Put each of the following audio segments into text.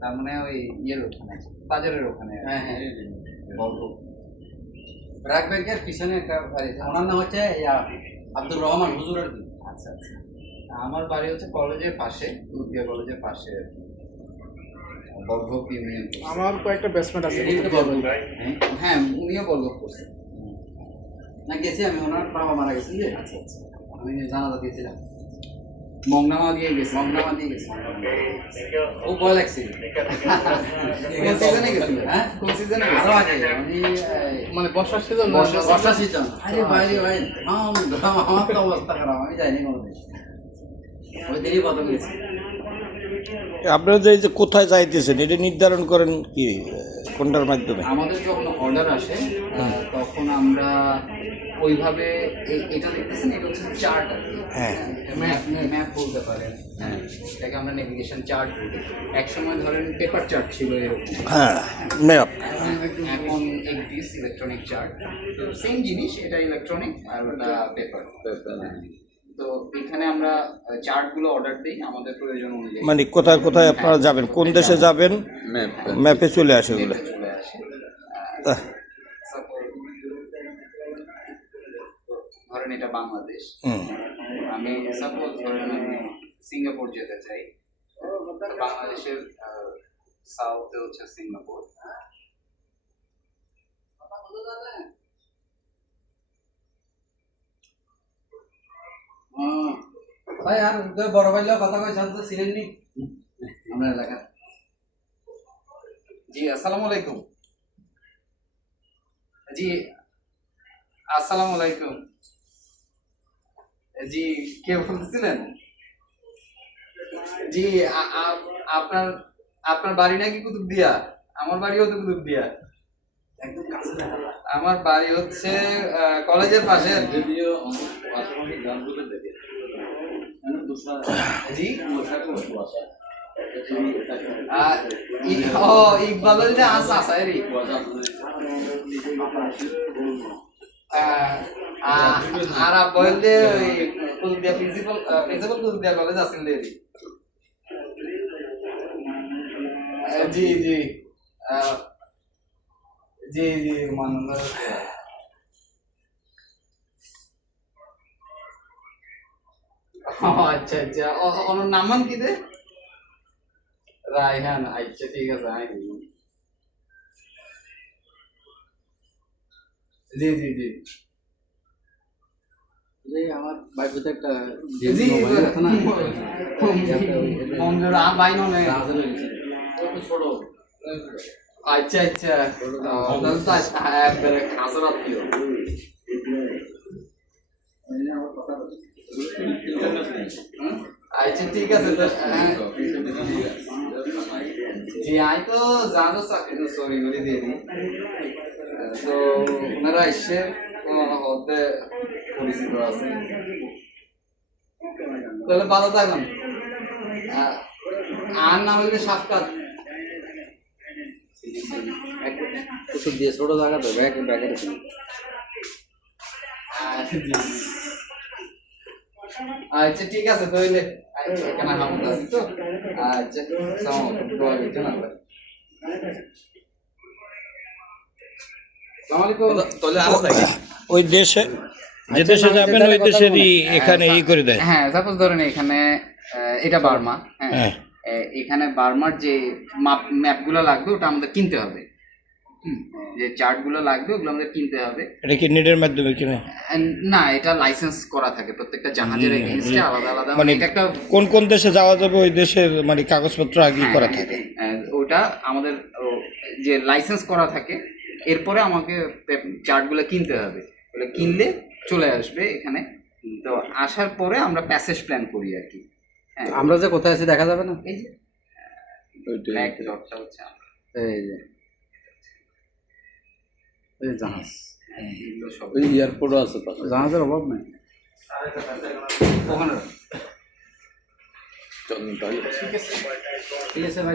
তার মানে ওই ইয়ের ওখানে বাজারের ওখানে। হ্যাঁ হ্যাঁ ব্র্যাক ব্যাংকের পিছনে একটা বাড়ি, ওনার নাম হচ্ছে আব্দুর রহমান হুজুর আর কি। আচ্ছা আচ্ছা, আমার বাড়ি হচ্ছে কলেজের পাশে, দুর্গিয়া কলেজের পাশে আর কি, বর্ধক ইউনিয়ন। আমার কয়েকটা ব্যাটসম্যান আছে। হ্যাঁ উনিও বর্ধক করছেন। না গেছি আমি, ওনার বাবা মারা গেছেন যে। আচ্ছা আচ্ছা, আমি জানাজা দিয়েছিলাম, মংনামা দিয়ে গেছে। মগনামা দিয়ে গেছি। ও ভয় লাগছে। কোন সিজনে গেছিলেন? হ্যাঁ কোন সিজনে আরো আগে আমি মানে বর্ষার সিজন। বর্ষা সিজন। আরে ভাই ভাই আমার তো অবস্থা খারাপ, আমি যাইনি কোনোদিন, ওই দিনই প্রথম গেছি। আপনারা যে এই যে কোথায় যাইতেছেন এটা নির্ধারণ করেন কি কোনটার মাধ্যমে? আমাদের যখন অর্ডার আসে তখন আমরা ওইভাবে এটা দেখতেছেন, এটা হচ্ছে চার্ট আর কি। হ্যাঁ। ম্যাপ বলতে পারেন। হ্যাঁ, এটাকে আমরা নেভিগেশন চার্ট বলি। এক সময় ধরেন পেপার চার্ট ছিল এরকম। হ্যাঁ ম্যাপ। এখন একদিস ইলেকট্রনিক চার্ট, তো সেম জিনিস, এটা ইলেকট্রনিক আর ওটা পেপার। তো এখানে আমরা চার্টগুলো অর্ডার দিই আমাদের প্রয়োজন অনুযায়ী। মানে কোথায় কোথায় আপনারা যাবেন, কোন দেশে যাবেন ম্যাপে চলে আসে ওগুলো। চলে আসে। ধরেন এটা বাংলাদেশ, আমি সাপোজ ধরেন আমি সিঙ্গাপুর যেতে চাই, বাংলাদেশের সাউথে হচ্ছে সিঙ্গাপুর। ভাই আর বড় ভাই কথা কইছেন তো চিনেননি আপনার এলাকা? জি আসসালামু আলাইকুম। জি আসসালামু আলাইকুম। জি কে বলতেছিলেন? জি আপনার আপনার বাড়ি নাকি কুতুবদিয়া? আমার বাড়িও তো কুতুবদিয়া। একদম কাছে দেখা যায়। আমার বাড়ি হচ্ছে কলেজের পাশে। যদিও পাশাপাশি গ্রামগুলো দেখে জি ইকবালের যে আসা আসারি আর বললে ওই কুতুবদিয়া প্রিন্সিপাল কুতুবদিয়া কলেজ আসেন দেরি। জি জি জি জি মানন্দ। আচ্ছা আচ্ছা, ওর নাম কি দে? রায়হান। আচ্ছা ঠিক আছে। জি জি জি আমার বাইকতে একটা জি মঞ্জুর ভাই নয় ছোট। আচ্ছা আচ্ছা, একবারে খাসা রাত্রিও। আচ্ছা ঠিক আছে। জি আই তো জানো চাকরি সরি করে দিয়ে দিই, তো ওনারা এসে হতে পরিচিত আছে। তাহলে ভালো থাকুন। আর নাম হইলে সাফকাত। ওষুধ দিয়ে ছোট জায়গা তো ব্যাগ ব্যাগের আচ্ছা ঠিক আছে তাহলে এখানে হামদ আছি তো। আচ্ছা দোয়া করছেন আল্লাহ। ওই দেশে যে দেশে যাবেন ওই দেশেরই এখানে ই করে দেয়। হ্যাঁ সাপোজ ধরেন এখানে এটা বার্মা। হ্যাঁ এখানে বার্মার যে ম্যাপগুলো লাগবে ওটা আমাদের কিনতে হবে। যে চার্টগুলো লাগবে ওগুলো আমাদের কিনতে হবে। এটা কি নেটের মাধ্যমে কিনে? না, এটা লাইসেন্স করা থাকে প্রত্যেকটা জাহাজের এগেইনস্টে আলাদা আলাদা। মানে এটা একটা কোন কোন দেশে যাওয়া যাবে ওই দেশের মানে কাগজপত্র আগে করা থাকে। ওটা আমাদের যে লাইসেন্স করা থাকে, এরপরে আমাকে চার্টগুলো কিনতে হবে। ওগুলো কিনলে চলে আসবে এখানে। তো আসার পরে আমরা প্যাসেজ প্ল্যান করি আর কি। হ্যাঁ আমরা যে কোথায় আছি দেখা যাবে না? এই যে ব্ল্যাক ডটটা হচ্ছে এই যে এই জাহাজ, এগুলো সব ওই এয়ারপোর্টও আছে পাশে, জাহাজের অভাব নেই ওখানে। ঠিক আছে ভাই,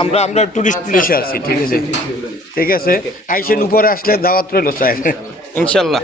আমরা আমরা টুরিস্ট প্লেসে আছি। ঠিক আছে ঠিক আছে, আইসেন উপরে আসলে দাওয়াত রইল স্যার ইনশাল্লাহ।